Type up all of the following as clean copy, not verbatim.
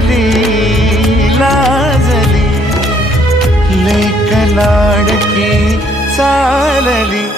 लाजली लाजली लेक लाडकी चालली.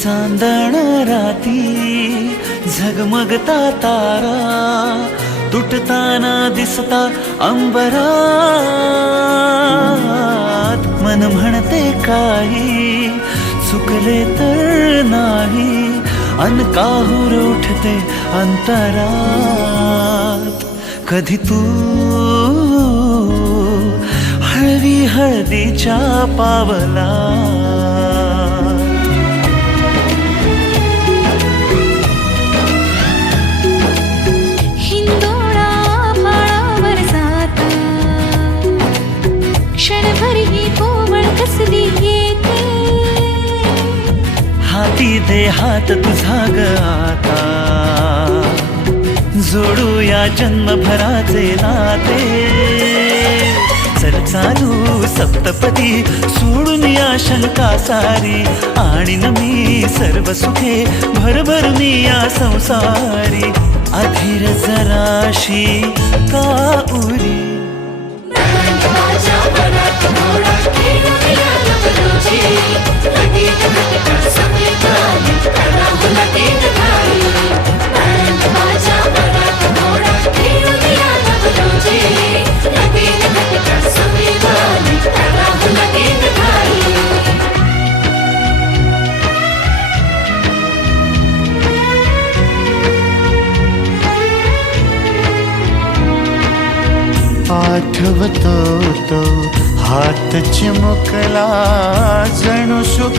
चांदण राती झगमगता तारा तुटताना दिसता अंबरात. मन म्हणते काही चुकले तर नाही अन काहूर उठते अंतरात. कधी तू हळवी हळदीच्या पावला हाती दे हात तुझा ग आता जोडूया जन्मभराचे नाते. चल चालू सप्तपदी सोडून या शंका सारी आणि मी सर्व सुखे भरभरून या संसारी. अधीर जराशी का उरी आठवतो तो हात चिमुकला जणू सुख